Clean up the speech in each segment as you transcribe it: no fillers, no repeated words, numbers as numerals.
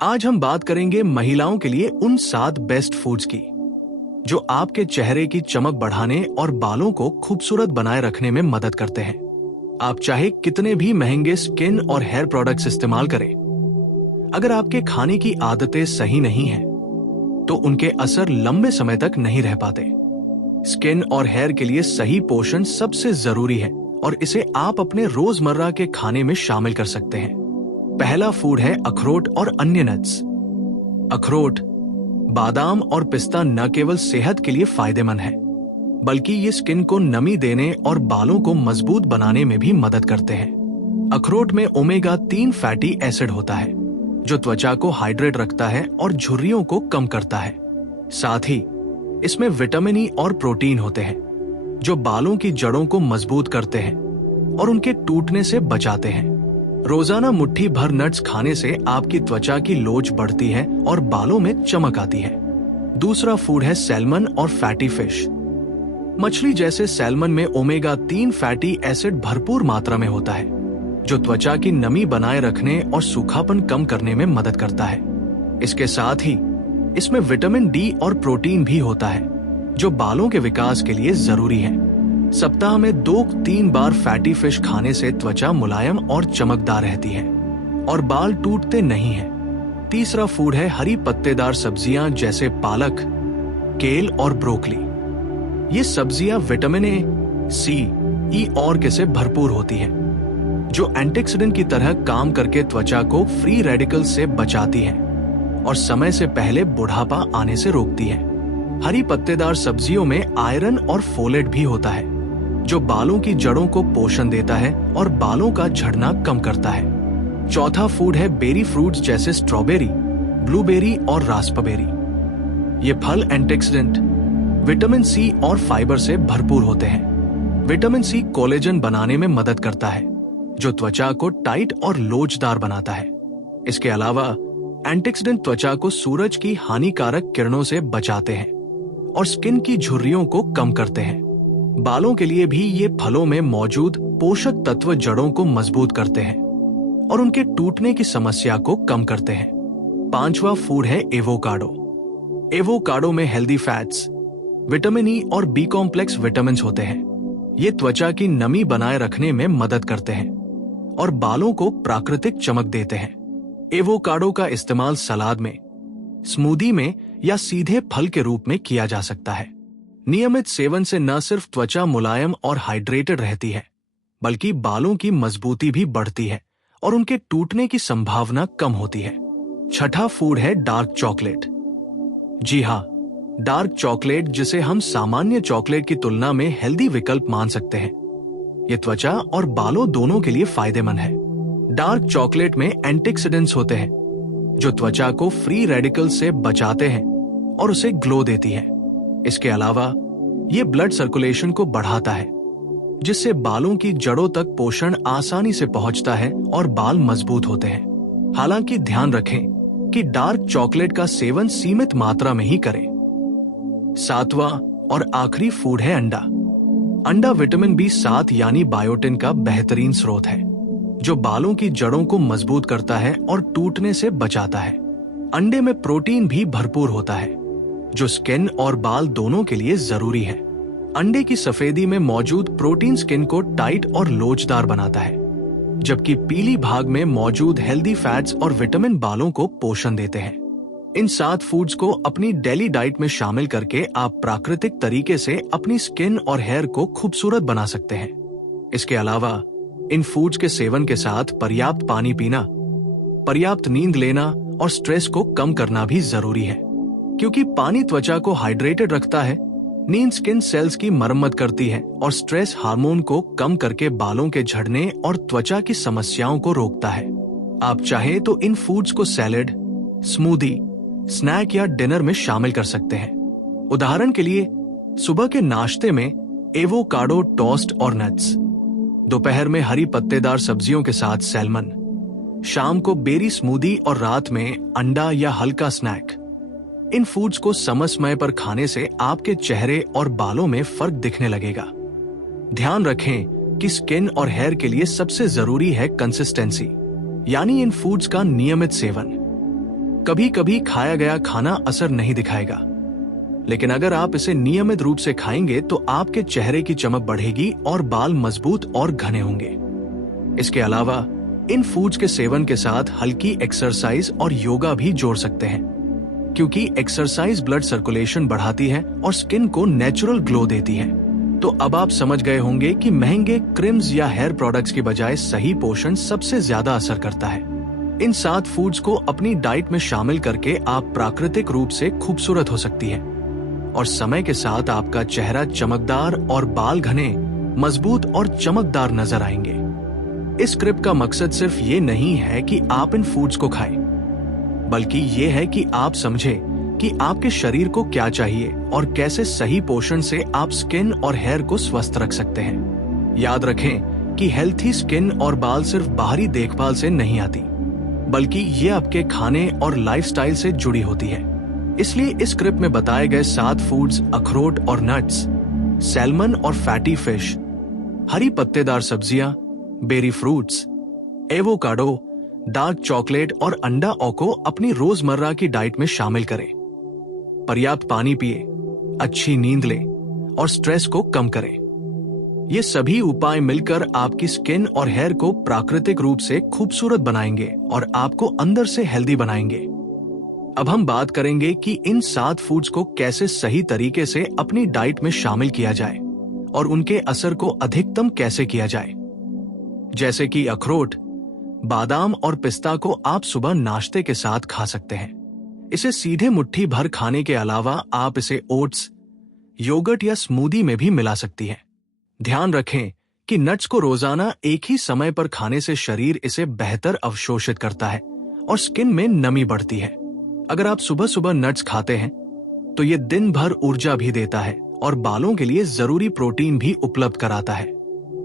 आज हम बात करेंगे महिलाओं के लिए उन 7 बेस्ट फूड्स की जो आपके चेहरे की चमक बढ़ाने और बालों को खूबसूरत बनाए रखने में मदद करते हैं। आप चाहे कितने भी महंगे स्किन और हेयर प्रोडक्ट्स इस्तेमाल करें, अगर आपके खाने की आदतें सही नहीं हैं, तो उनके असर लंबे समय तक नहीं रह पाते। स्किन और हेयर के लिए सही पोषण सबसे जरूरी है और इसे आप अपने रोजमर्रा के खाने में शामिल कर सकते हैं। पहला फूड है अखरोट और अन्य नट्स। अखरोट, बादाम और पिस्ता न केवल सेहत के लिए फायदेमंद है, बल्कि ये स्किन को नमी देने और बालों को मजबूत बनाने में भी मदद करते हैं। अखरोट में ओमेगा 3 फैटी एसिड होता है, जो त्वचा को हाइड्रेट रखता है और झुर्रियों को कम करता है। साथ ही इसमें विटामिन ई और प्रोटीन होते हैं, जो बालों की जड़ों को मजबूत करते हैं और उनके टूटने से बचाते हैं। रोजाना मुट्ठी भर नट्स खाने से आपकी त्वचा की लोच बढ़ती है और बालों में चमक आती है। दूसरा फूड है सैल्मन और फैटी फिश। मछली जैसे सैल्मन में ओमेगा 3 फैटी एसिड भरपूर मात्रा में होता है, जो त्वचा की नमी बनाए रखने और सूखापन कम करने में मदद करता है। इसके साथ ही इसमें विटामिन डी और प्रोटीन भी होता है, जो बालों के विकास के लिए जरूरी है। सप्ताह में 2-3 बार फैटी फिश खाने से त्वचा मुलायम और चमकदार रहती है और बाल टूटते नहीं हैं। तीसरा फूड है हरी पत्तेदार सब्जियां जैसे पालक, केल और ब्रोकली। ये सब्जियां विटामिन ए, सी, ई और के से भरपूर होती हैं, जो एंटीऑक्सीडेंट की तरह काम करके त्वचा को फ्री रेडिकल से बचाती हैं और समय से पहले बुढ़ापा आने से रोकती हैं। हरी पत्तेदार सब्जियों में आयरन और फोलेट भी होता है, जो बालों की जड़ों को पोषण देता है और बालों का झड़ना कम करता है। चौथा फूड है बेरी फ्रूट्स जैसे स्ट्रॉबेरी, ब्लूबेरी और रास्पबेरी। ये फल एंटीऑक्सीडेंट, विटामिन सी और फाइबर से भरपूर होते हैं। विटामिन सी कोलेजन बनाने में मदद करता है, जो त्वचा को टाइट और लोचदार बनाता है। इसके अलावा एंटीऑक्सीडेंट त्वचा को सूरज की हानिकारक किरणों से बचाते हैं और स्किन की झुर्रियों को कम करते हैं। बालों के लिए भी ये फलों में मौजूद पोषक तत्व जड़ों को मजबूत करते हैं और उनके टूटने की समस्या को कम करते हैं। पांचवा फूड है एवोकाडो। एवोकाडो में हेल्दी फैट्स, विटामिन ई और बी कॉम्प्लेक्स विटामिन होते हैं। ये त्वचा की नमी बनाए रखने में मदद करते हैं और बालों को प्राकृतिक चमक देते हैं। एवोकाडो का इस्तेमाल सलाद में, स्मूदी में या सीधे फल के रूप में किया जा सकता है। नियमित सेवन से न सिर्फ त्वचा मुलायम और हाइड्रेटेड रहती है, बल्कि बालों की मजबूती भी बढ़ती है और उनके टूटने की संभावना कम होती है। छठा फूड है डार्क चॉकलेट। जी हाँ, डार्क चॉकलेट, जिसे हम सामान्य चॉकलेट की तुलना में हेल्दी विकल्प मान सकते हैं। ये त्वचा और बालों दोनों के लिए फायदेमंद है। डार्क चॉकलेट में एंटीऑक्सीडेंट्स होते हैं, जो त्वचा को फ्री रेडिकल से बचाते हैं और उसे ग्लो देती है। इसके अलावा ये ब्लड सर्कुलेशन को बढ़ाता है, जिससे बालों की जड़ों तक पोषण आसानी से पहुंचता है और बाल मजबूत होते हैं। हालांकि ध्यान रखें कि डार्क चॉकलेट का सेवन सीमित मात्रा में ही करें। सातवां और आखिरी फूड है अंडा। अंडा विटामिन B7 यानी बायोटिन का बेहतरीन स्रोत है, जो बालों की जड़ों को मजबूत करता है और टूटने से बचाता है। अंडे में प्रोटीन भी भरपूर होता है, जो स्किन और बाल दोनों के लिए जरूरी है। अंडे की सफेदी में मौजूद प्रोटीन स्किन को टाइट और लोचदार बनाता है, जबकि पीली भाग में मौजूद हेल्दी फैट्स और विटामिन बालों को पोषण देते हैं। इन 7 फूड्स को अपनी डेली डाइट में शामिल करके आप प्राकृतिक तरीके से अपनी स्किन और हेयर को खूबसूरत बना सकते हैं। इसके अलावा इन फूड्स के सेवन के साथ पर्याप्त पानी पीना, पर्याप्त नींद लेना और स्ट्रेस को कम करना भी जरूरी है, क्योंकि पानी त्वचा को हाइड्रेटेड रखता है, नींद स्किन सेल्स की मरम्मत करती है और स्ट्रेस हार्मोन को कम करके बालों के झड़ने और त्वचा की समस्याओं को रोकता है। आप चाहे तो इन फूड्स को सैलेड, स्मूदी, स्नैक या डिनर में शामिल कर सकते हैं। उदाहरण के लिए सुबह के नाश्ते में एवोकाडो टोस्ट और नट्स, दोपहर में हरी पत्तेदार सब्जियों के साथ सैल्मन, शाम को बेरी स्मूदी और रात में अंडा या हल्का स्नैक। इन फूड्स को समय समय पर खाने से आपके चेहरे और बालों में फर्क दिखने लगेगा। ध्यान रखें कि स्किन और हेयर के लिए सबसे जरूरी है कंसिस्टेंसी, यानी इन फूड्स का नियमित सेवन। कभी कभी खाया गया खाना असर नहीं दिखाएगा, लेकिन अगर आप इसे नियमित रूप से खाएंगे तो आपके चेहरे की चमक बढ़ेगी और बाल मजबूत और घने होंगे। इसके अलावा इन फूड्स के सेवन के साथ हल्की एक्सरसाइज और योगा भी जोड़ सकते हैं, क्योंकि एक्सरसाइज ब्लड सर्कुलेशन बढ़ाती है और स्किन को नेचुरल ग्लो देती है। तो अब आप समझ गए होंगे कि महंगे क्रीम्स या हेयर प्रोडक्ट्स की बजाय सही पोषण सबसे ज्यादा असर करता है। इन 7 फूड्स को अपनी डाइट में शामिल करके आप प्राकृतिक रूप से खूबसूरत हो सकती है और समय के साथ आपका चेहरा चमकदार और बाल घने, मजबूत और चमकदार नजर आएंगे। इस स्क्रिप्ट का मकसद सिर्फ ये नहीं है कि आप इन फूड्स को खाएं, बल्कि ये है कि आप समझें कि आपके शरीर को क्या चाहिए और कैसे सही पोषण से आप स्किन और हेयर को स्वस्थ रख सकते हैं। याद रखें कि हेल्थी स्किन और बाल सिर्फ बाहरी देखभाल से नहीं आती, बल्कि ये आपके खाने और लाइफस्टाइल से जुड़ी होती है। इसलिए इस स्क्रिप्ट में बताए गए 7 फूड्स अखरोट और नट्स, सैल्मन और फैटी फिश, हरी पत्तेदार सब्जियां, berry fruits, avocado, dark chocolate और अंडा को अपनी रोजमर्रा की डाइट में शामिल करें। पर्याप्त पानी पिए, अच्छी नींद लें और स्ट्रेस को कम करें। ये सभी उपाय मिलकर आपकी स्किन और हेयर को प्राकृतिक रूप से खूबसूरत बनाएंगे और आपको अंदर से हेल्दी बनाएंगे। अब हम बात करेंगे कि इन 7 फूड्स को कैसे सही तरीके से अपनी डाइट में शामिल किया जाए और उनके असर को अधिकतम कैसे किया जाए। जैसे कि अखरोट, बादाम और पिस्ता को आप सुबह नाश्ते के साथ खा सकते हैं। इसे सीधे मुट्ठी भर खाने के अलावा आप इसे ओट्स, योगर्ट या स्मूदी में भी मिला सकती हैं। ध्यान रखें कि नट्स को रोजाना एक ही समय पर खाने से शरीर इसे बेहतर अवशोषित करता है और स्किन में नमी बढ़ती है। अगर आप सुबह सुबह नट्स खाते हैं तो ये दिन भर ऊर्जा भी देता है और बालों के लिए जरूरी प्रोटीन भी उपलब्ध कराता है।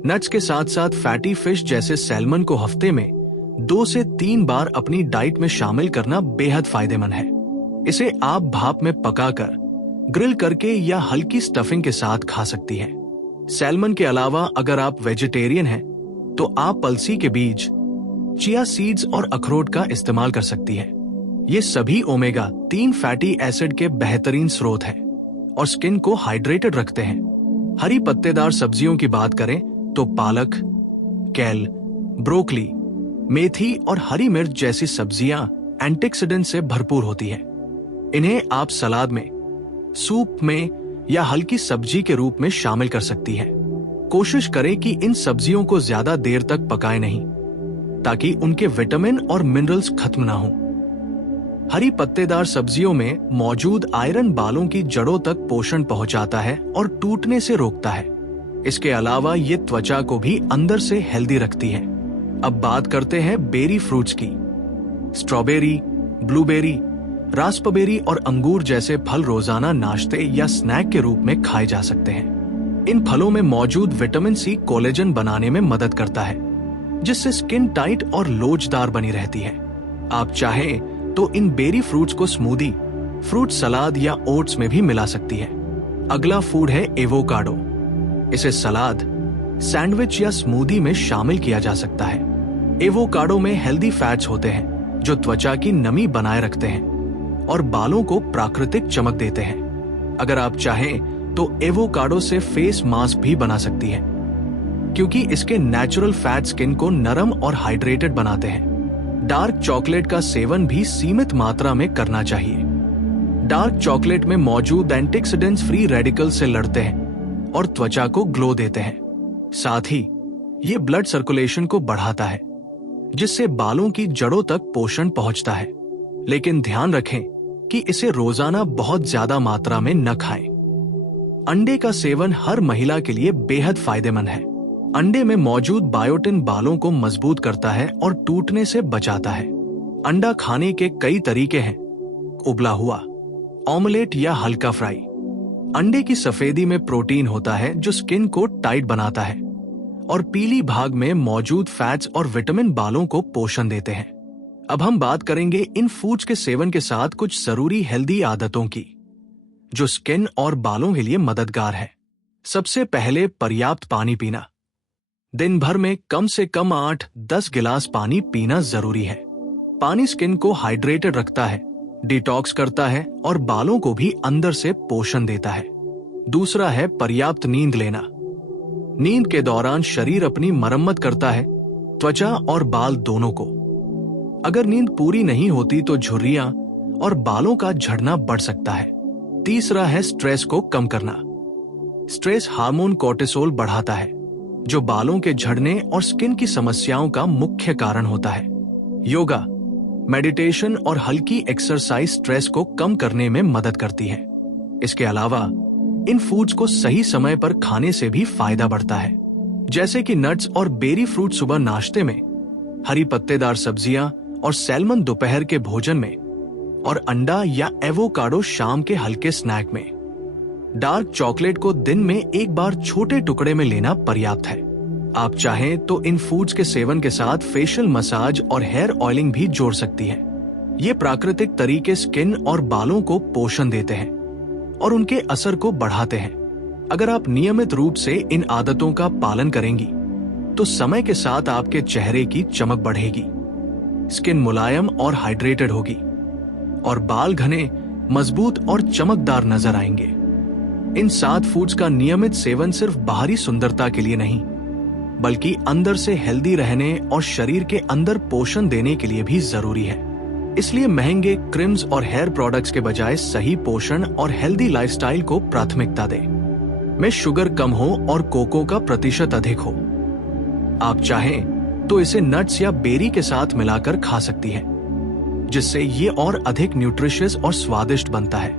नट्स के साथ साथ फैटी फिश जैसे सैल्मन को हफ्ते में 2 से 3 बार अपनी डाइट में शामिल करना बेहद फायदेमंद है। इसे आप भाप में पकाकर, ग्रिल करके या हल्की स्टफिंग के साथ खा सकती हैं। सैल्मन के अलावा अगर आप वेजिटेरियन हैं तो आप पलसी के बीज, चिया सीड्स और अखरोट का इस्तेमाल कर सकती हैं। ये सभी ओमेगा 3 फैटी एसिड के बेहतरीन स्रोत हैं और स्किन को हाइड्रेटेड रखते हैं। हरी पत्तेदार सब्जियों की बात करें तो पालक, केल, ब्रोकली, मेथी और हरी मिर्च जैसी सब्जियां एंटीऑक्सीडेंट से भरपूर होती हैं। इन्हें आप सलाद में, सूप में या हल्की सब्जी के रूप में शामिल कर सकती हैं। कोशिश करें कि इन सब्जियों को ज्यादा देर तक पकाएं नहीं, ताकि उनके विटामिन और मिनरल्स खत्म ना हो। हरी पत्तेदार सब्जियों में मौजूद आयरन बालों की जड़ों तक पोषण पहुंचाता है और टूटने से रोकता है। इसके अलावा ये त्वचा को भी अंदर से हेल्दी रखती है। अब बात करते हैं बेरी फ्रूट्स की। स्ट्रॉबेरी, ब्लूबेरी, रास्पबेरी और अंगूर जैसे फल रोजाना नाश्ते या स्नैक के रूप में खाए जा सकते हैं। इन फलों में मौजूद विटामिन सी कोलेजन बनाने में मदद करता है, जिससे स्किन टाइट और लोचदार बनी रहती है। आप चाहें तो इन बेरी फ्रूट्स को स्मूदी, फ्रूट सलाद या ओट्स में भी मिला सकती है। अगला फूड है एवोकाडो। इसे सलाद, सैंडविच या स्मूदी में शामिल किया जा सकता है। एवोकाडो में हेल्दी फैट्स होते हैं जो त्वचा की नमी बनाए रखते हैं और बालों को प्राकृतिक चमक देते हैं। अगर आप चाहें तो एवोकाडो से फेस मास्क भी बना सकती हैं, क्योंकि इसके नेचुरल फैट स्किन को नरम और हाइड्रेटेड बनाते हैं। डार्क चॉकलेट का सेवन भी सीमित मात्रा में करना चाहिए। डार्क चॉकलेट में मौजूद एंटीऑक्सीडेंट्स फ्री रेडिकल से लड़ते हैं और त्वचा को ग्लो देते हैं। साथ ही ये ब्लड सर्कुलेशन को बढ़ाता है, जिससे बालों की जड़ों तक पोषण पहुंचता है। लेकिन ध्यान रखें कि इसे रोजाना बहुत ज्यादा मात्रा में न खाएं। अंडे का सेवन हर महिला के लिए बेहद फायदेमंद है। अंडे में मौजूद बायोटिन बालों को मजबूत करता है और टूटने से बचाता है। अंडा खाने के कई तरीके हैं: उबला हुआ, ऑमलेट या हल्का फ्राई। अंडे की सफेदी में प्रोटीन होता है जो स्किन को टाइट बनाता है, और पीली भाग में मौजूद फैट्स और विटामिन बालों को पोषण देते हैं। अब हम बात करेंगे इन फूड्स के सेवन के साथ कुछ जरूरी हेल्दी आदतों की, जो स्किन और बालों के लिए मददगार है। सबसे पहले पर्याप्त पानी पीना। दिन भर में कम से कम 8-10 गिलास पानी पीना जरूरी है। पानी स्किन को हाइड्रेटेड रखता है डिटॉक्स करता है और बालों को भी अंदर से पोषण देता है। दूसरा है पर्याप्त नींद लेना। नींद के दौरान शरीर अपनी मरम्मत करता है, त्वचा और बाल दोनों को। अगर नींद पूरी नहीं होती तो झुर्रियां और बालों का झड़ना बढ़ सकता है। तीसरा है स्ट्रेस को कम करना। स्ट्रेस हार्मोन कोर्टिसोल बढ़ाता है, जो बालों के झड़ने और स्किन की समस्याओं का मुख्य कारण होता है। योगा, मेडिटेशन और हल्की एक्सरसाइज स्ट्रेस को कम करने में मदद करती है। इसके अलावा इन फूड्स को सही समय पर खाने से भी फायदा बढ़ता है, जैसे कि नट्स और बेरी फ्रूट सुबह नाश्ते में, हरी पत्तेदार सब्जियां और सैल्मन दोपहर के भोजन में, और अंडा या एवोकाडो शाम के हल्के स्नैक में। डार्क चॉकलेट को दिन में एक बार छोटे टुकड़े में लेना पर्याप्त है। आप चाहें तो इन फूड्स के सेवन के साथ फेशियल मसाज और हेयर ऑयलिंग भी जोड़ सकती है। ये प्राकृतिक तरीके स्किन और बालों को पोषण देते हैं और उनके असर को बढ़ाते हैं। अगर आप नियमित रूप से इन आदतों का पालन करेंगी तो समय के साथ आपके चेहरे की चमक बढ़ेगी, स्किन मुलायम और हाइड्रेटेड होगी और बाल घने, मजबूत और चमकदार नजर आएंगे। इन 7 फूड्स का नियमित सेवन सिर्फ बाहरी सुंदरता के लिए नहीं, बल्कि अंदर से हेल्दी रहने और शरीर के अंदर पोषण देने के लिए भी जरूरी है। इसलिए महंगे क्रीम्स और हेयर प्रोडक्ट्स के बजाय सही पोषण और हेल्दी लाइफस्टाइल को प्राथमिकता दें। में शुगर कम हो और कोको का प्रतिशत अधिक हो। आप चाहें तो इसे नट्स या बेरी के साथ मिलाकर खा सकती है, जिससे ये और अधिक न्यूट्रिशियस और स्वादिष्ट बनता है।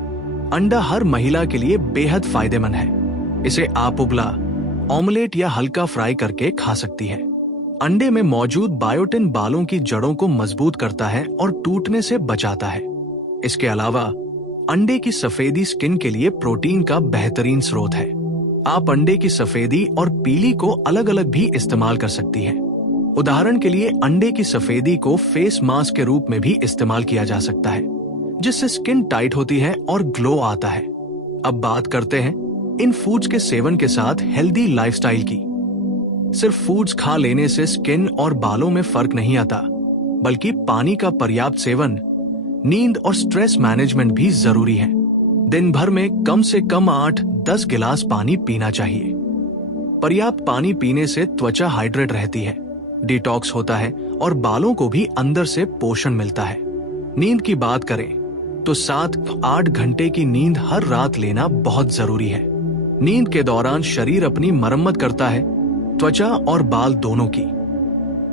अंडा हर महिला के लिए बेहद फायदेमंद है। इसे आप उबला, ऑमलेट या हल्का फ्राई करके खा सकती है। अंडे में मौजूद बायोटिन बालों की जड़ों को मजबूत करता है और टूटने से बचाता है। इसके अलावा अंडे की सफेदी स्किन के लिए प्रोटीन का बेहतरीन स्रोत है। आप अंडे की सफेदी और पीली को अलग अलग भी इस्तेमाल कर सकती हैं। उदाहरण के लिए अंडे की सफेदी को फेस मास्क के रूप में भी इस्तेमाल किया जा सकता है, जिससे स्किन टाइट होती है और ग्लो आता है। अब बात करते हैं इन फूड्स के सेवन के साथ हेल्दी लाइफस्टाइल की। सिर्फ फूड्स खा लेने से स्किन और बालों में फर्क नहीं आता, बल्कि पानी का पर्याप्त सेवन, नींद और स्ट्रेस मैनेजमेंट भी जरूरी है। दिन भर में कम से कम 8-10 गिलास पानी पीना चाहिए। पर्याप्त पानी पीने से त्वचा हाइड्रेट रहती है, डिटॉक्स होता है और बालों को भी अंदर से पोषण मिलता है। नींद की बात करें तो 7-8 घंटे की नींद हर रात लेना बहुत जरूरी है। नींद के दौरान शरीर अपनी मरम्मत करता है, त्वचा और बाल दोनों की।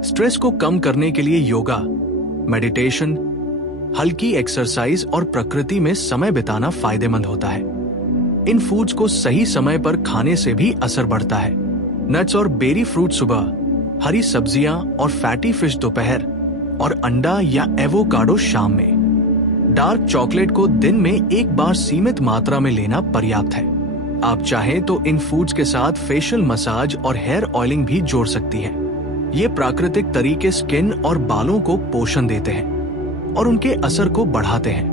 स्ट्रेस को कम करने के लिए योगा, मेडिटेशन, हल्की एक्सरसाइज और प्रकृति में समय बिताना फायदेमंद होता है। इन फूड्स को सही समय पर खाने से भी असर बढ़ता है। नट्स और बेरी फ्रूट सुबह, हरी सब्जियां और फैटी फिश दोपहर, और अंडा या एवोकाडो शाम में। डार्क चॉकलेट को दिन में एक बार सीमित मात्रा में लेना पर्याप्त है। आप चाहें तो इन फूड्स के साथ फेशियल मसाज और हेयर ऑयलिंग भी जोड़ सकती है। ये प्राकृतिक तरीके स्किन और बालों को पोषण देते हैं और उनके असर को बढ़ाते हैं।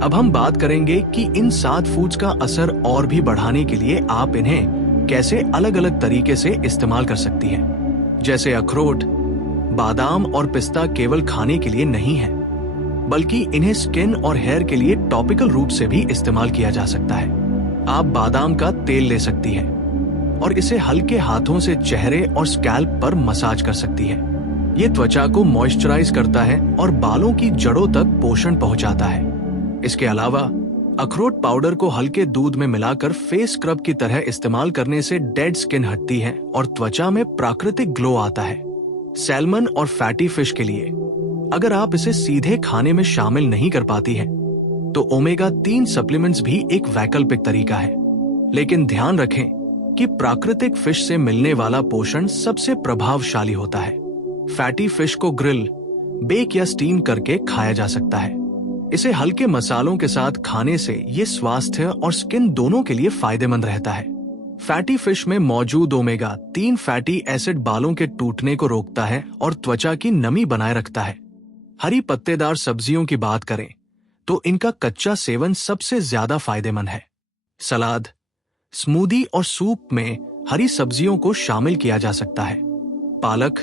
अब हम बात करेंगे कि इन 7 फूड्स का असर और भी बढ़ाने के लिए आप इन्हें कैसे अलग अलग तरीके से इस्तेमाल कर सकती हैं। जैसे अखरोट, बादाम और पिस्ता केवल खाने के लिए नहीं है, बल्कि इन्हें स्किन और हेयर के लिए टॉपिकल रूप से भी इस्तेमाल किया जा सकता है। आप बादाम का तेल ले सकती हैं और इसे हल्के हाथों से चेहरे और स्कैल्प पर मसाज कर सकती है। ये त्वचा को मॉइस्चराइज करता है और बालों की जड़ों तक पोषण पहुंचाता है। इसके अलावा अखरोट पाउडर को हल्के दूध में मिलाकर फेस स्क्रब की तरह इस्तेमाल करने से डेड स्किन हटती है और त्वचा में प्राकृतिक ग्लो आता है। सैल्मन और फैटी फिश के लिए अगर आप इसे सीधे खाने में शामिल नहीं कर पाती हैं, तो ओमेगा 3 सप्लीमेंट्स भी एक वैकल्पिक तरीका है। लेकिन ध्यान रखें कि प्राकृतिक फिश से मिलने वाला पोषण सबसे प्रभावशाली होता है। फैटी फिश को ग्रिल, बेक या स्टीम करके खाया जा सकता है। इसे हल्के मसालों के साथ खाने से ये स्वास्थ्य और स्किन दोनों के लिए फायदेमंद रहता है। फैटी फिश में मौजूद ओमेगा 3 फैटी एसिड बालों के टूटने को रोकता है और त्वचा की नमी बनाए रखता है। हरी पत्तेदार सब्जियों की बात करें तो इनका कच्चा सेवन सबसे ज्यादा फायदेमंद है। सलाद, स्मूदी और सूप में हरी सब्जियों को शामिल किया जा सकता है। पालक,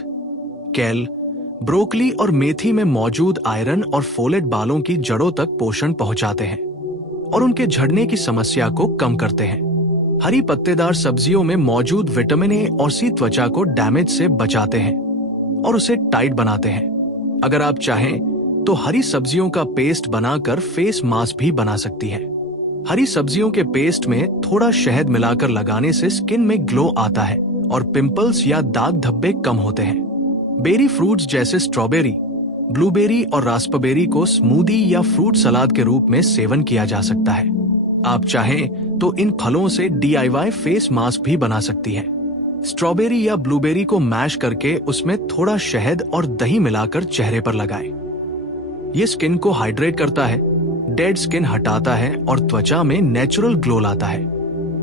केल, ब्रोकली और मेथी में मौजूद आयरन और फोलेट बालों की जड़ों तक पोषण पहुंचाते हैं और उनके झड़ने की समस्या को कम करते हैं। हरी पत्तेदार सब्जियों में मौजूद विटामिन ए और सी त्वचा को डैमेज से बचाते हैं और उसे टाइट बनाते हैं। अगर आप चाहें तो हरी सब्जियों का पेस्ट बनाकर फेस मास्क भी बना सकती हैं। हरी सब्जियों के पेस्ट में थोड़ा शहद मिलाकर लगाने से स्किन में ग्लो आता है और पिंपल्स या दाग धब्बे कम होते हैं। बेरी फ्रूट्स जैसे स्ट्रॉबेरी, ब्लूबेरी और रास्पबेरी को स्मूदी या फ्रूट सलाद के रूप में सेवन किया जा सकता है। आप चाहें तो इन फलों से DIY फेस मास्क भी बना सकती हैं। स्ट्रॉबेरी या ब्लूबेरी को मैश करके उसमें थोड़ा शहद और दही मिलाकर चेहरे पर लगाएं। ये स्किन को हाइड्रेट करता है, डेड स्किन हटाता है और त्वचा में नेचुरल ग्लो लाता है।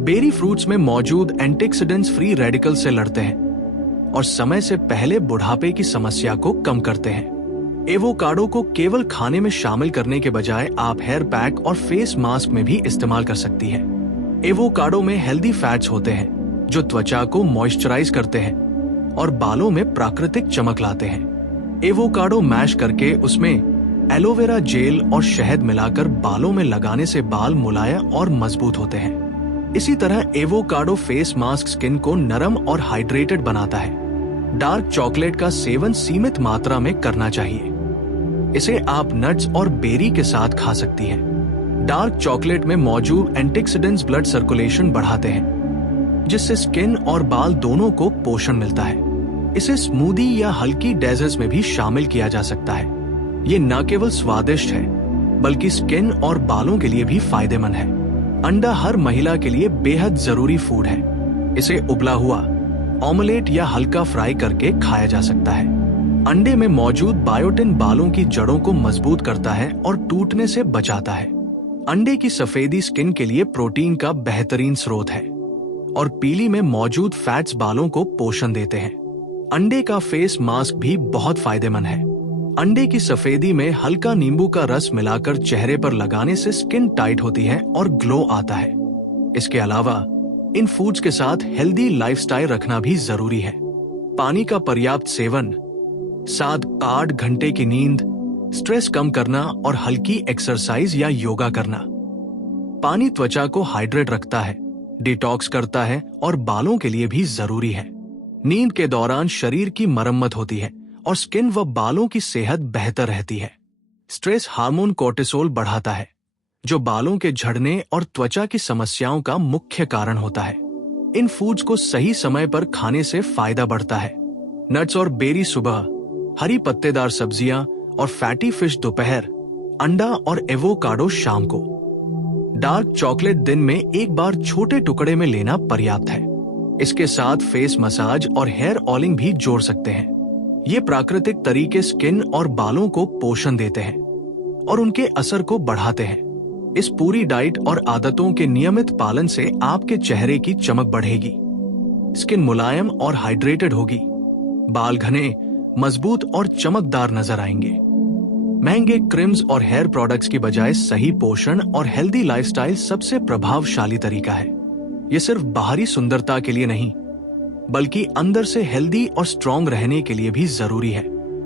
बेरी फ्रूट्स में मौजूद एंटीऑक्सीडेंट्स फ्री रेडिकल से लड़ते हैं और समय से पहले बुढ़ापे की समस्या को कम करते हैं। एवोकाडो को केवल खाने में शामिल करने के बजाय आप हेयर पैक और फेस मास्क में भी इस्तेमाल कर सकती हैं। एवोकाडो में हेल्दी फैट्स होते हैं जो त्वचा को मॉइस्चराइज करते हैं और बालों में प्राकृतिक चमक लाते हैं। एवोकाडो मैश करके उसमें एलोवेरा जेल और शहद मिलाकर बालों में लगाने से बाल मुलायम और मजबूत होते हैं। इसी तरह एवोकाडो फेस मास्क स्किन को नरम और हाइड्रेटेड बनाता है। डार्क चॉकलेट का सेवन सीमित मात्रा में करना चाहिए। इसे आप नट्स और बेरी के साथ खा सकती हैं। डार्क चॉकलेट में मौजूद एंटीऑक्सीडेंट्स ब्लड सर्कुलेशन बढ़ाते हैं, जिससे स्किन और बाल दोनों को पोषण मिलता है। इसे स्मूदी या हल्की डेजर्ट्स में भी शामिल किया जा सकता है। ये न केवल स्वादिष्ट है बल्कि स्किन और बालों के लिए भी फायदेमंद है। अंडा हर महिला के लिए बेहद जरूरी फूड है। इसे उबला हुआ, ऑमलेट या हल्का फ्राई करके खाया जा सकता है। अंडे में मौजूद बायोटिन बालों की जड़ों को मजबूत करता है और टूटने से बचाता है। अंडे की सफेदी स्किन के लिए प्रोटीन का बेहतरीन स्रोत है और पीली में मौजूद फैट्स बालों को पोषण देते हैं। अंडे का फेस मास्क भी बहुत फायदेमंद है। अंडे की सफेदी में हल्का नींबू का रस मिलाकर चेहरे पर लगाने से स्किन टाइट होती है और ग्लो आता है। इसके अलावा इन फूड्स के साथ हेल्दी लाइफस्टाइल रखना भी जरूरी है। पानी का पर्याप्त सेवन, 7-8 घंटे की नींद, स्ट्रेस कम करना और हल्की एक्सरसाइज या योगा करना। पानी त्वचा को हाइड्रेट रखता है, डिटॉक्स करता है और बालों के लिए भी जरूरी है। नींद के दौरान शरीर की मरम्मत होती है और स्किन व बालों की सेहत बेहतर रहती है। स्ट्रेस हार्मोन कोर्टिसोल बढ़ाता है, जो बालों के झड़ने और त्वचा की समस्याओं का मुख्य कारण होता है। इन फूड्स को सही समय पर खाने से फायदा बढ़ता है। नट्स और बेरी सुबह, हरी पत्तेदार सब्जियां और फैटी फिश दोपहर, अंडा और एवोकाडो शाम को। डार्क चॉकलेट दिन में एक बार छोटे टुकड़े में लेना पर्याप्त है। इसके साथ फेस मसाज और हेयर ऑयलिंग भी जोड़ सकते हैं। ये प्राकृतिक तरीके स्किन और बालों को पोषण देते हैं और उनके असर को बढ़ाते हैं। इस पूरी डाइट और आदतों के नियमित पालन से आपके चेहरे की चमक बढ़ेगी, स्किन मुलायम और हाइड्रेटेड होगी, बाल घने, मजबूत और चमकदार नजर आएंगे। महंगे क्रीम्स और हेयर प्रोडक्ट्स की बजाय सही पोषण और हेल्दी लाइफस्टाइल सबसे प्रभावशाली तरीका है। ये सिर्फ बाहरी सुंदरता के लिए नहीं, बल्कि अंदर से हेल्दी और स्ट्रॉन्ग रहने के लिए भी जरूरी है।